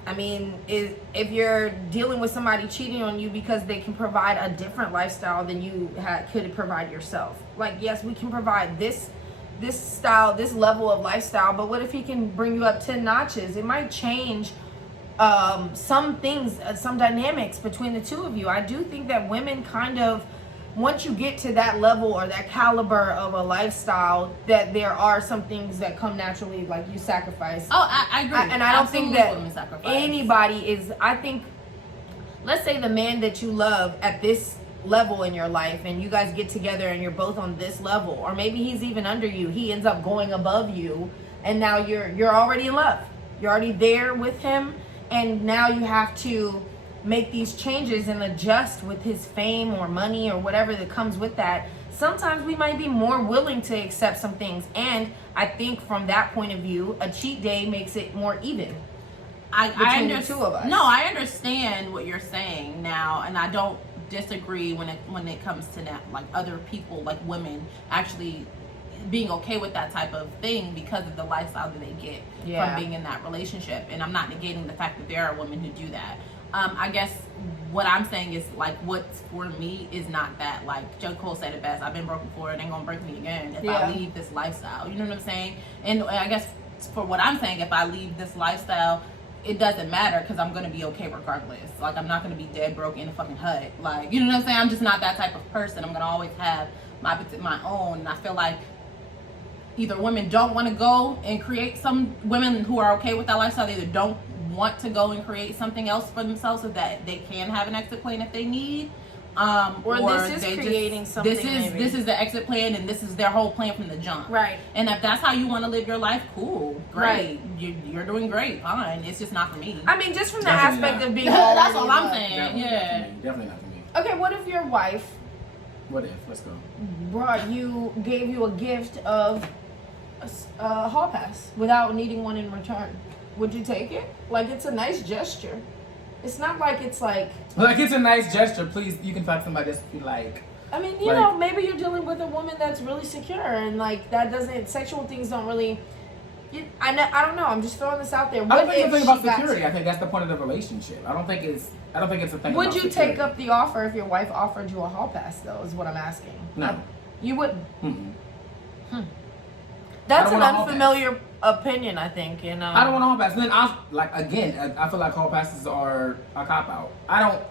I mean, if you're dealing with somebody cheating on you because they can provide a different lifestyle than you could provide yourself. Like, yes, we can provide this style, this level of lifestyle, but what if he can bring you up 10 notches? It might change some things, some dynamics between the two of you. I do think that women kind of, once you get to that level or that caliber of a lifestyle, that there are some things that come naturally, like you sacrifice. Oh, I agree. And I don't think that anybody is, I think, let's say the man that you love at this level in your life and you guys get together and you're both on this level, or maybe he's even under you, he ends up going above you, and now you're already in love. You're already there with him, and now you have to make these changes and adjust with his fame or money or whatever that comes with that. Sometimes we might be more willing to accept some things, and I think from that point of view, a cheat day makes it more even. I between the two of us. No, I understand what you're saying now, and I don't disagree when it comes to that, like other people, like women actually being okay with that type of thing because of the lifestyle that they get from being in that relationship. And I'm not negating the fact that there are women who do that. I guess what I'm saying is, like, what's for me is not that. Like J. Cole said it best, I've been broken before, it ain't gonna break me again if I leave this lifestyle. You know what I'm saying? And I guess for what I'm saying, if I leave this lifestyle, it doesn't matter because I'm gonna be okay regardless. Like, I'm not gonna be dead broke in a fucking hut. Like, you know what I'm saying? I'm just not that type of person. I'm gonna always have my own. And I feel like either women don't want to go and create, some women who are okay with that lifestyle, they either don't want to go and create something else for themselves so that they can have an exit plan if they need, Or this is creating something. This is the exit plan, and this is their whole plan from the jump. Right. And if that's how you want to live your life, cool, great. Right. You're doing great, fine. It's just not for me. I mean, just from the Definitely aspect not. of being That's already all I'm loved. saying. Definitely Yeah. not for me. Definitely not for me. Okay, what if your wife What if? Let's go. gave you a gift of a hall pass without needing one in return? Would you take it? Like, it's a nice gesture. It's not like it's like. Like, it's a nice gesture. Please, you can find somebody that's like. I mean, you Like- know, maybe you're dealing with a woman that's really secure, and like that doesn't. Sexual things don't really. I don't know. I'm just throwing this out there. I What don't think if it's a thing about she got security. to- I think that's the point of the relationship. I don't think it's a thing. Would about you security. take up the offer if your wife offered you a hall pass, though? Is what I'm asking. No. You wouldn't. Mm-mm. That's I an don't want a hall unfamiliar opinion, I think. And I don't want a hall pass. Then I feel like hall passes are a cop out. I don't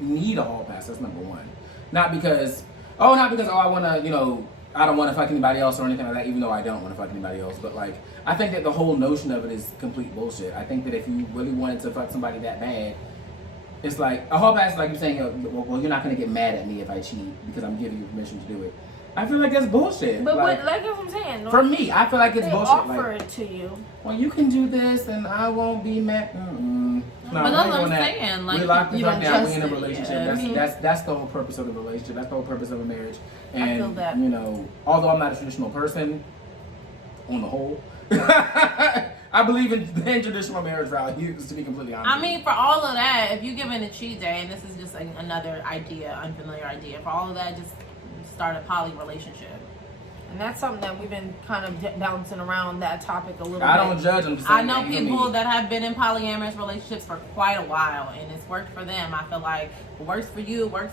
need a hall pass. That's number one. Not because I want to, I don't want to fuck anybody else or anything like that, even though I don't want to fuck anybody else. But like, I think that the whole notion of it is complete bullshit. I think that if you really wanted to fuck somebody that bad, it's like a hall pass, like you're saying, well, you're not gonna get mad at me if I cheat because I'm giving you permission to do it. I feel like that's bullshit. But like, like I'm saying, for me, I feel like it's they bullshit. offer Like, it to you. well, you can do this and I won't be mad. No, But we that's ain't what doing I'm that. saying, like, we locked the you fuck don't down. We in a trust it, relationship. yeah. That's the whole purpose of the relationship. That's the whole purpose of a marriage. And I feel that. although I'm not a traditional person, on the whole, I believe in traditional marriage values. To be completely honest. I mean, for all of that, if you give in a cheat day, and this is just another idea, unfamiliar idea, for all of that, just start a poly relationship. And that's something that we've been kind of bouncing around that topic a little I bit. don't judge. I'm just I saying know that you people me. that have been in polyamorous relationships for quite a while, and it's worked for them. I feel like it works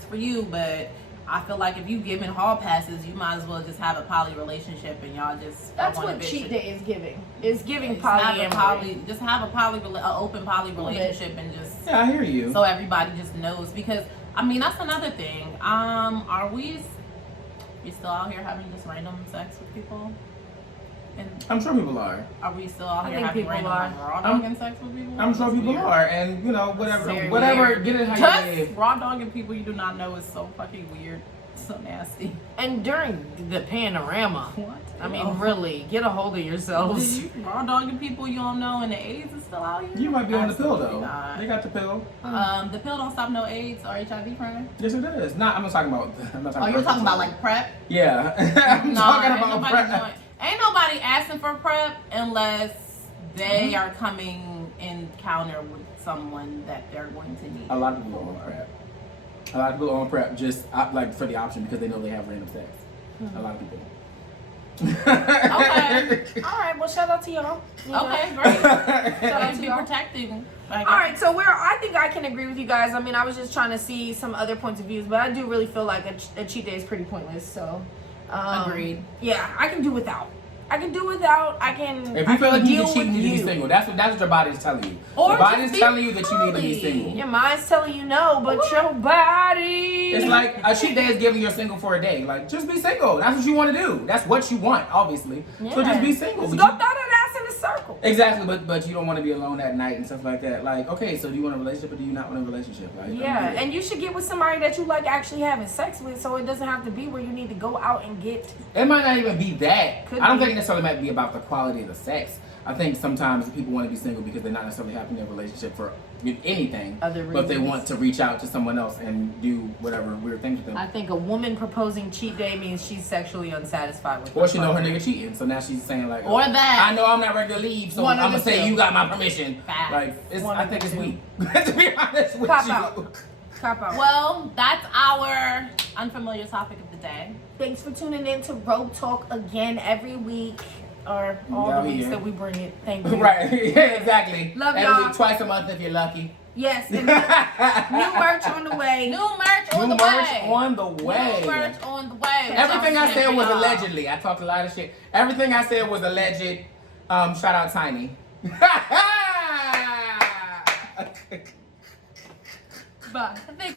for you, but I feel like if you give in hall passes, you might as well just have a poly relationship, and y'all just. That's want a what bitch cheat to- day is giving. It's giving just have a polyamory. just have an open poly relationship, and just Yeah, I hear you. so everybody just knows. Because I mean, that's another thing. Are we still out here having just random sex with people? And I'm sure people are. are we still out I here think having people random are. like, raw dogging sex with people? I'm sure That's people weird. are, and whatever, Very whatever. weird. Get it how you Just live. raw dogging people you do not know is so fucking weird, so nasty. And during the panorama, What? I mean, really, get a hold of yourselves. Raw dogging people you don't know, and the AIDS is still out here. You might be on the pill Absolutely though. not. They got the pill. The pill don't stop no AIDS or HIV, friend. Yes, it is. Not. I'm not talking about. I'm not talking Oh, you're about talking about like PrEP? Yeah. I'm No, talking ain't about nobody prep. ain't nobody asking for PrEP unless they are coming encounter with someone that they're going to need. A lot of people are on prep. A lot of people are on prep just like for the option because they know they have random sex. A lot of people. Okay. All right, well, shout out to y'all. You know? Okay, great. Shout out Gotta to be y'all. protecting. Like, All right, so I think I can agree with you guys. I mean, I was just trying to see some other points of views, but I do really feel like a cheat day is pretty pointless. So, Agreed. Yeah, I can do without. I can do without. I can. If I you feel like you deal need to cheat, with you need to be single. That's what your body's telling you. Or the body's just be telling you that you need to be poly. single. Your mind's telling you no, but your body. It's like a cheat day is giving you single for a day. Like, just be single. That's what you want to do. That's what you want, obviously. So just be single. Just But go you- throw that ass in a circle. Exactly, but you don't want to be alone at night and stuff like that. Like, okay, so do you want a relationship or do you not want a relationship? Like, Yeah, and you should get with somebody that you like actually having sex with, so it doesn't have to be where you need to go out and get. it might not even be that. Could I don't be. think it necessarily might be about the quality of the sex. I think sometimes people want to be single because they're not necessarily happy in their relationship for anything, Other but they reasons. want to reach out to someone else and do whatever weird things with them. I think a woman proposing cheat day means she's sexually unsatisfied with. Or she know her nigga cheating, so now she's saying like, Or that. I know I'm not ready to leave, so One I'm of gonna the say two. you got my permission. Facts. Like, One I of think the it's two. weak. To be honest with Cop you. out. Cop out. Well, that's our unfamiliar topic of the day. Thanks for tuning in to Rope Talk again every week, or all Yeah, the we weeks here. that we bring it. Thank you. Right, yeah, exactly. Love Every y'all. week, twice a month if you're lucky. Yes. And new merch on the way. New merch on New the merch way. on the way. New merch on the way. Everything I said was Y'all. allegedly. I talked a lot of shit. Everything I said was alleged. Shout out Tiny. Bye.